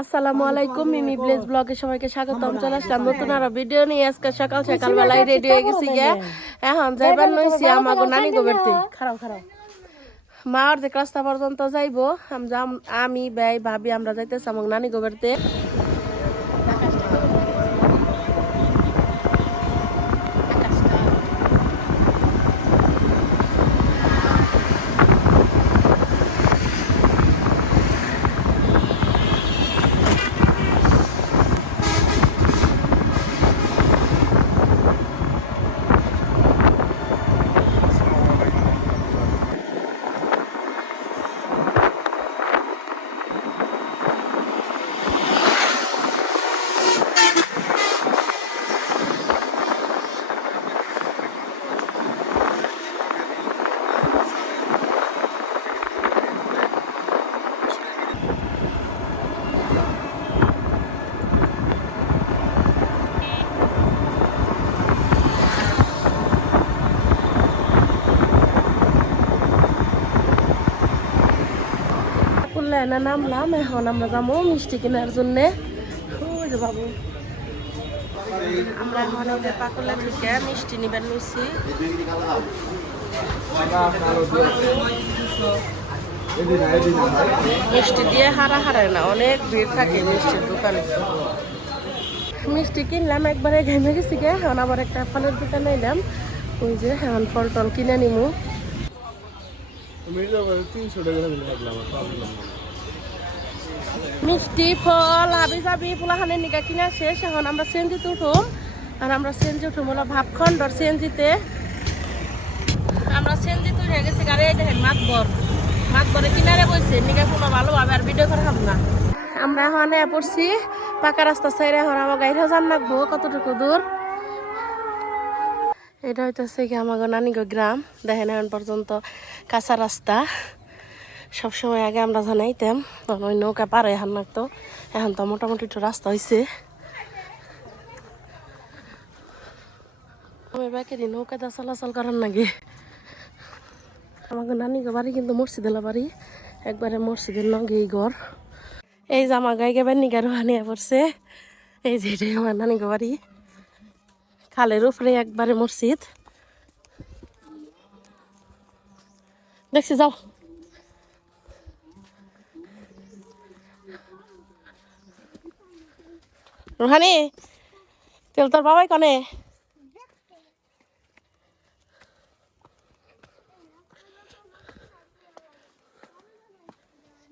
আসসালামু আলাইকুম মিমি ব্লেজ ব্লগে সবাইকে স্বাগতম চলে আসলাম নতুন আরও ভিডিও নিয়ে। আজকে সকাল সকাল বেলায় রেডি হয়ে গেছি গিয়া। এখন যাইবার নইছি আমাগো নানি গোবেরতে খারাপ খারাপ। মা অর্ধেক রাস্তা পর্যন্ত যাইবো। আমি ভাই ভাবি আমরা যাইতেছি আমার নানি গোবেরতে না নামলাম, এখন আমরা যাব মিষ্টি কেনার জন্যে। বাবু। আমরা এখন মিষ্টি নিছি মিষ্টি দিয়ে না, অনেক ভিড় থাকে দোকানে। মিষ্টি কিনলাম, একবারে ঘেমে গেছি গে, এখন আবার একটা ফলের দোকানে এলাম ওই যে এখন ফল টল কিনে নিমু। তিনশো টাকা মিষ্টি ফল হাবি জাবি পোলাখানে নিকা কিনা শেষ। এখন আমরা সেনজিতে উঠুম। আর আমরা সেনজি উঠুম হলো ভাবখণ্ডর সেনজিতে আমরা সেনজিতে উঠে গেছি গাড়ি দেখেন মাতবর। মাতবরে কিনারে বইছে নিকা কোনো ভালোভাবে আর ভিডিও করা না। আমরা এখন পড়ছি পাকা রাস্তা সাইডে এখন আমার গাড়ি যান রাখব কতটুকু দূর। এটা হইতেছে কি আমার নানিগো গ্রাম। দেখেন এখন পর্যন্ত কাঁচা রাস্তা। সবসময় আগে আমরা জানাইতাম, তখন ওই নৌকা পারে এখন লাগতো এখন তো মোটামুটি একটু রাস্তা হয়েছে আমি বাকেরই নৌকাতে চলাচল করার নাকি আমাকে নানি বাড়ি কিন্তু মসজিদের বাড়ি, একবারে মসজিদের লগে এই ঘর। এই যে আমার গায়ে গেবার নিগার নিয়ে পড়ছে, এই যে এটাই আমার নানি বাড়ি। খালের উপরে একবারে মসজিদ দেখছি, যাও। রোহানি, তেল তোর বাবাই কনে?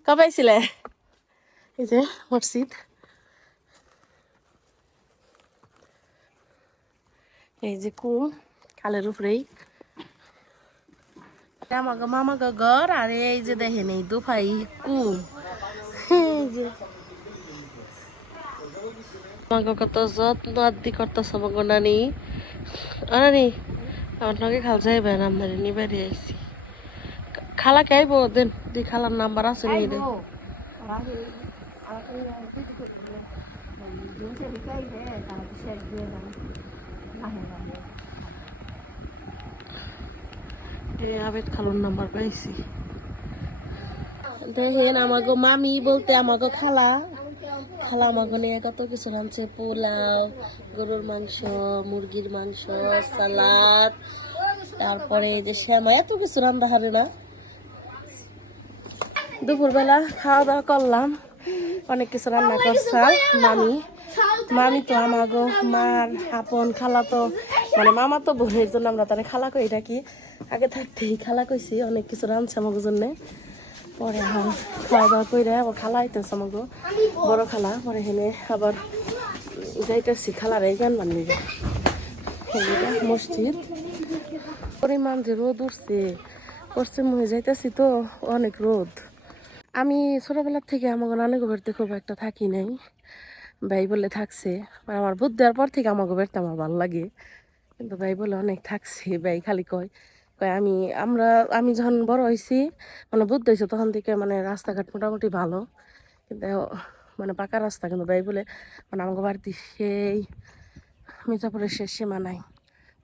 কবে আইছিলে? এই যে, মসজিদ। এই যে কুম খালের উপরেই। আমাকে মামাকে ঘর, আর এই যে দেখেন এই দুফাই কুম যে। আমাকে কত যত্ন আদি করতেছ আমাকে নানি। নানি আমার নাকি খাল যাইবেন আপনার নিবারি আইসি খালা কে আইব? দেন দি খালার নাম্বার আছে নি দে। আবেদ খালুর নাম্বার পাইছি। দেখেন আমাকে মামি বলতে আমাকে খালা। খালা নিয়ে কত কিছু রাঁধছে পোলাও, গরুর মাংস, মুরগির মাংস, সালাদ, তারপরে যে শ্যামা, এত কিছু রান্না হারে না। দুপুরবেলা খাওয়া দাওয়া করলাম, অনেক কিছু রান্না করছে, মামি। মামি তো আমাগো, মার, আপন, খালা তো মানে মামা তো বোনের জন্য আমরা তাহলে খালা কই ডাকি আগে থাকতেই খালা কইছি, অনেক কিছু রাঁধছে আমাকে জন্য। পরে এখন খাওয়া দাওয়া করে আবার খালা আইতেছে আমাকে বড় খালা, পরে হেনে আবার যাইতেছি খালার এই গান বানিয়ে মসজিদ। পরিমাণ যে রোদ উঠছে পশ্চিম হয়ে যাইতেছি তো অনেক রোদ। আমি ছোটবেলার থেকে আমাকে নানি বাড়িতে খুব একটা থাকি নাই। ভাই বলে থাকছে মানে আমার বুদ্ধ দেওয়ার পর থেকে আমাকে বাড়িতে আমার ভালো লাগে। কিন্তু ভাই বলে অনেক থাকছে, ভাই খালি কয় আমি, আমরা, আমি যখন বড় হয়েছি মানে বুদ্ধ হয়েছে তখন থেকে মানে রাস্তাঘাট মোটামুটি ভালো। কিন্তু মানে পাকা রাস্তা কিন্তু ভাই বলে মানে আমাকে বাড়িতে সেই মির্জাপুরের শেষ সীমা নাই।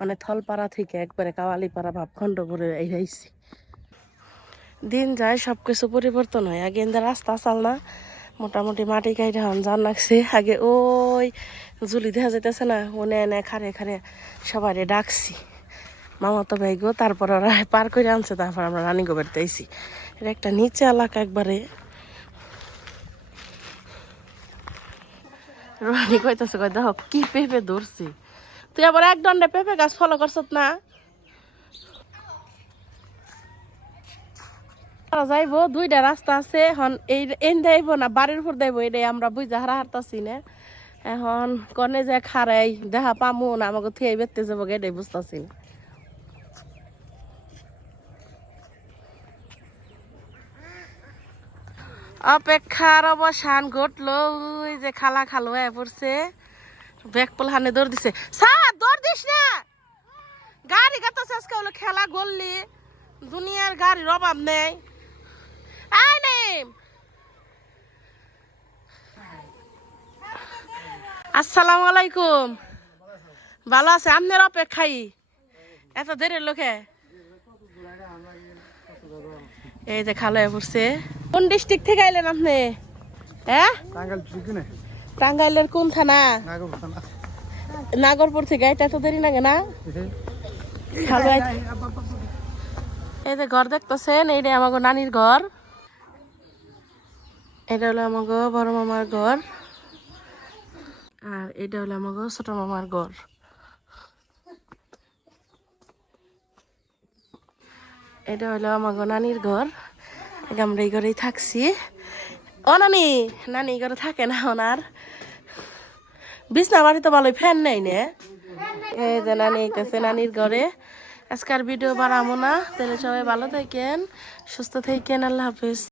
মানে থলপাড়া থেকে একবারে কাওয়ালিপাড়া ভাবখণ্ডপুরে এরাইছি দিন যায় সব কিছু পরিবর্তন হয়। আগে এদের রাস্তা চাল না, মোটামুটি মাটি কাইটা হন জান লাগছে। আগে ওই জুলি দেখা যাইতেছে না, ওনে এনে খারে খারে সবাই ডাকছি। মামা তো ভাই গো তারপর ওরা পার করে আনছে, তারপর আমরা রানী গো বাড়িতে আইছি এটা একটা নিচে এলাকা একবারে। রানী কইতেছে কই দেখো, কি পেঁপে ধরছি। তুই আবার এক দণ্ডে পেঁপে গাছ ফলো করছত না? যাইবো, দুইটা রাস্তা আছে, এখন এই এন যাইব না, বাড়ির উপর যাইবো এটাই আমরা বুঝা হারা হারতাছি না। এখন কনে যে খারাই, দেখা পামু না, আমাকে থুয়ে বেরতে যাব এটাই বুঝতেছি না। অপেক্ষার অবসান ঘটলো, ওই যে খালা খালো, হয়ে, পড়ছে। ব্যাগ পোলহানে দৌড় দিছে। স্যার, দৌড় দিস না! গাড়ি গাতো শেষ করল খেলা গললি। দুনিয়ার গাড়ির অভাব নেই। আয় নেম! আসসালামু আলাইকুম। ভালো আছে? আপনার অপেক্ষাই। এত দেরি লোকে। এই যে খালো পড়ছে। কোন ডিস্ট্রিক্ট থেকে আইলেন আপনি? হ্যাঁ? টাঙ্গাইলের কোন থানা নাগর নাগরপুর থেকে, এটা তো দেরি লাগে না? এই যে ঘর দেখতেছেন, এইটা আমাকে নানির ঘর। এটা হলো আমাকে বড় মামার ঘর। আর এটা হলো আমাকে ছোট মামার ঘর। এটা হলো আমাকে নানির ঘর। আমরা এই ঘরেই থাকছি। ও নানি নানি এই ঘরে থাকে না ওনার। বিছনা বাড়িতে ভালোই ফ্যান নেই নে। এই যে নানি এইতেছে নানির ঘরে। আজকার ভিডিও বাড়াবো না। তাহলে সবাই ভালো থাকেন, সুস্থ থাকেন, আল্লাহ হাফিজ।